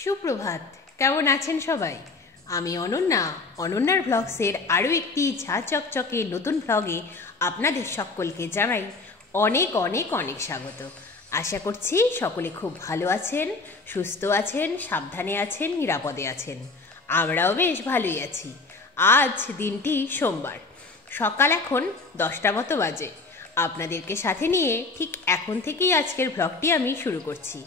সুপ্রভাত, কেমন আছেন সবাই? আমি অনন্যা, অনন্যার ব্লগসের আরও একটি ঝা চকচকে নতুন ব্লগে আপনাদের সকলকে জানাই অনেক অনেক অনেক স্বাগত। আশা করছি সকলে খুব ভালো আছেন, সুস্থ আছেন, সাবধানে আছেন, নিরাপদে আছেন। আমরাও বেশ ভালোই আছি। আজ দিনটি সোমবার, সকাল এখন 10টা মতো বাজে। আপনাদেরকে সাথে নিয়ে ঠিক এখন থেকেই আজকের ব্লগটি আমি শুরু করছি।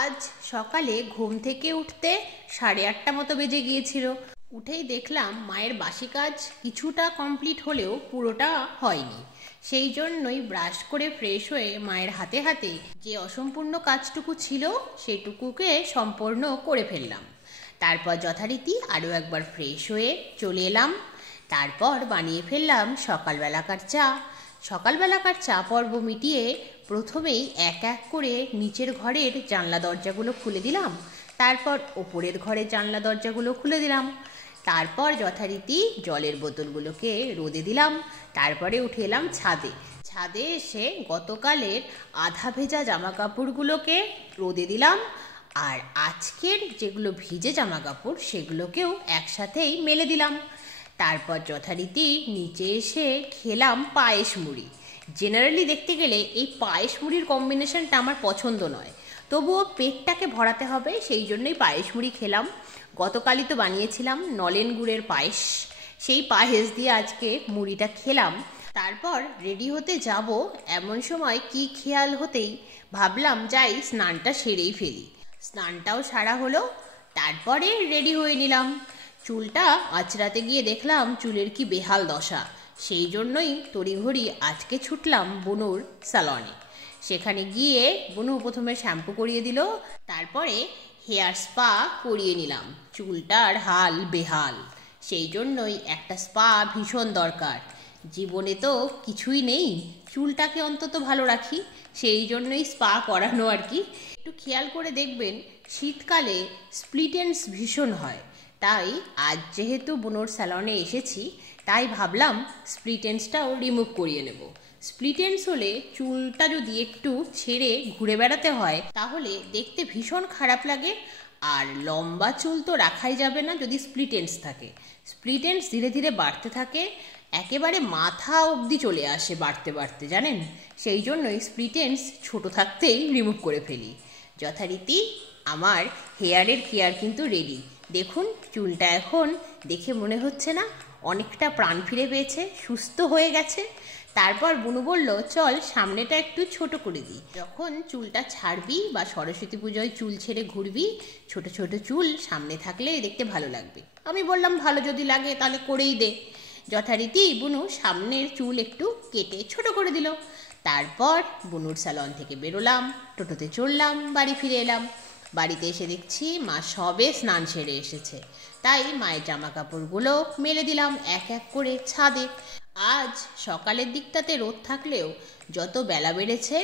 আজ সকালে ঘুম থেকে উঠতে 8:30 মতো বেজে গিয়েছিল। উঠেই দেখলাম মায়ের বাসি কাজ কিছুটা কমপ্লিট হলেও পুরোটা হয়নি। সেই জন্যই ব্রাশ করে ফ্রেশ হয়ে মায়ের হাতে হাতে যে অসম্পূর্ণ কাজটুকু ছিল সেটুকুকে সম্পূর্ণ করে ফেললাম। তারপর যথারীতি আরও একবার ফ্রেশ হয়ে চলে এলাম। তারপর বানিয়ে ফেললাম সকালবেলাকার চা। সকালবেলাকার চা পর্ব মিটিয়ে প্রথমেই এক এক করে নিচের ঘরের জানলা দরজাগুলো খুলে দিলাম, তারপর ওপরের ঘরের জানলা দরজাগুলো খুলে দিলাম, তারপর যথারীতি জলের বোতলগুলোকে রোদে দিলাম। তারপরে উঠে এলাম ছাদে। ছাদে এসে গতকালের আধা ভেজা জামা কাপড়গুলোকে রোদে দিলাম, আর আজকের যেগুলো ভিজে জামা কাপড় সেগুলোকেও একসাথেই মেলে দিলাম। তারপর যথারীতি নিচে এসে খেলাম পায়েস মুড়ি। জেনারেলি দেখতে গেলে এই পায়েস মুড়ির কম্বিনেশনটা আমার পছন্দ নয়, তবুও পেটটাকে ভরাতে হবে, সেই জন্যই পায়েস মুড়ি খেলাম। গতকালই তো বানিয়েছিলাম নলেন গুড়ের পায়েস, সেই পায়েস দিয়ে আজকে মুড়িটা খেলাম। তারপর রেডি হতে যাব, এমন সময় কি খেয়াল হতেই ভাবলাম যাই স্নানটা সেরেই ফেলি। স্নানটাও সারা হলো, তারপরে রেডি হয়ে নিলাম। চুলটা আঁচড়াতে গিয়ে দেখলাম চুলের কি বেহাল দশা, সেই জন্যই তড়িঘড়ি আজকে ছুটলাম বনুর স্যালনে। সেখানে গিয়ে বনু প্রথমে শ্যাম্পু করিয়ে দিল, তারপরে হেয়ার স্পা করিয়ে নিলাম। চুলটার হাল বেহাল, সেই জন্যই একটা স্পা ভীষণ দরকার। জীবনে তো কিছুই নেই, চুলটাকে অন্তত ভালো রাখি, সেই জন্যই স্পা করানো আর কি। একটু খেয়াল করে দেখবেন শীতকালে স্প্লিট এন্ডস ভীষণ হয়, তাই আজ যেহেতু বনুর স্যালনে এসেছি তাই ভাবলাম স্প্লিট এন্ডসটাও রিমুভ করিয়ে নেব। স্প্লিট এন্ডস হলে চুলটা যদি একটু ছেড়ে ঘুরে বেড়াতে হয় তাহলে দেখতে ভীষণ খারাপ লাগে, আর লম্বা চুল তো রাখাই যাবে না যদি স্প্লিট এন্ডস থাকে। স্প্লিট এন্ডস ধীরে ধীরে বাড়তে থাকে, একেবারে মাথা অবধি চলে আসে বাড়তে বাড়তে, জানেন? সেই জন্যই স্প্লিট এন্ডস ছোটো থাকতেই রিমুভ করে ফেলি। যথারীতি আমার হেয়ারের কেয়ার কিন্তু রেডি। দেখুন চুলটা এখন দেখে মনে হচ্ছে না অনেকটা প্রাণ ফিরে পেয়েছে, সুস্থ হয়ে গেছে। তারপর বুনু বলল চল সামনেটা একটু ছোট করে দিই, যখন চুলটা ছাড়বি বা সরস্বতী পুজোয় চুল ছেড়ে ঘুরবি ছোট ছোট চুল সামনে থাকলে দেখতে ভালো লাগবে। আমি বললাম ভালো যদি লাগে তাহলে করেই দে। যথারীতি বুনু সামনের চুল একটু কেটে ছোট করে দিল। তারপর বুনুর স্যালন থেকে বেরোলাম, টোটোতে চড়লাম, বাড়ি ফিরে এলাম। বাড়িতে এসে দেখছি মা সবে স্নান সেরে এসেছে, তাই মায়ের জামা কাপড়গুলো মেলে দিলাম এক এক করে ছাদে। আজ সকালের দিকটাতে রোদ থাকলেও যত বেলা বেড়েছে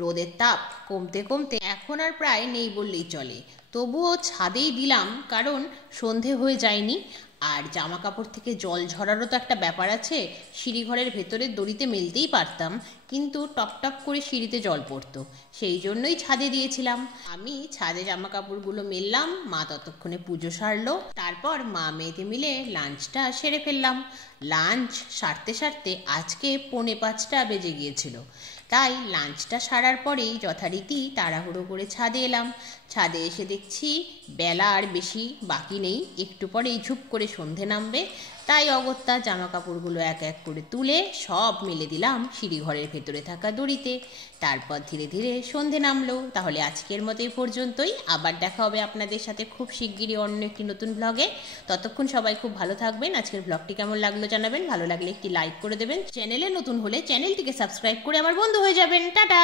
রোদের তাপ কমতে কমতে এখন আর প্রায় নেই বললেই চলে। তবুও ছাদেই দিলাম, কারণ সন্ধে হয়ে যায়নি, আর জামা কাপড় থেকে জল ঝরারও তো একটা ব্যাপার আছে। সিঁড়িঘরের ভেতরের দড়িতে মেলতেই পারতাম, কিন্তু টপ টপ করে সিঁড়িতে জল পড়তো, সেই জন্যই ছাদে দিয়েছিলাম। আমি ছাদে জামা কাপড়গুলো মেললাম, মা ততক্ষণে পুজো সারলো। তারপর মা মেয়েতে মিলে লাঞ্চটা সেরে ফেললাম। লাঞ্চ সারতে সারতে আজকে 4:45 বেজে গিয়েছিল, তাই লাঞ্চটা সারার পরেই যথারীতি তাড়াহুড়ো করে ছাদে এলাম। ছাদে এসে দেখছি বেলা আর বেশি বাকি নেই, একটু পরেই ঝুপ করে সন্ধে নামবে, তাই অগত্যা জামা কাপড়গুলো এক এক করে তুলে সব মেলে দিলাম সিঁড়িঘরের ভেতরে থাকা দড়িতে। তারপর ধীরে ধীরে সন্ধে নামলো। তাহলে আজকের মতো এই পর্যন্তই, আবার দেখা হবে আপনাদের সাথে খুব শিগগিরই অন্য একটি নতুন ব্লগে। ততক্ষণ সবাই খুব ভালো থাকবেন। আজকের ব্লগটি কেমন লাগলো জানাবেন, ভালো লাগলে একটি লাইক করে দেবেন, চ্যানেলে নতুন হলে চ্যানেলটিকে সাবস্ক্রাইব করে আমার বন্ধু হয়ে যাবেন। টাটা।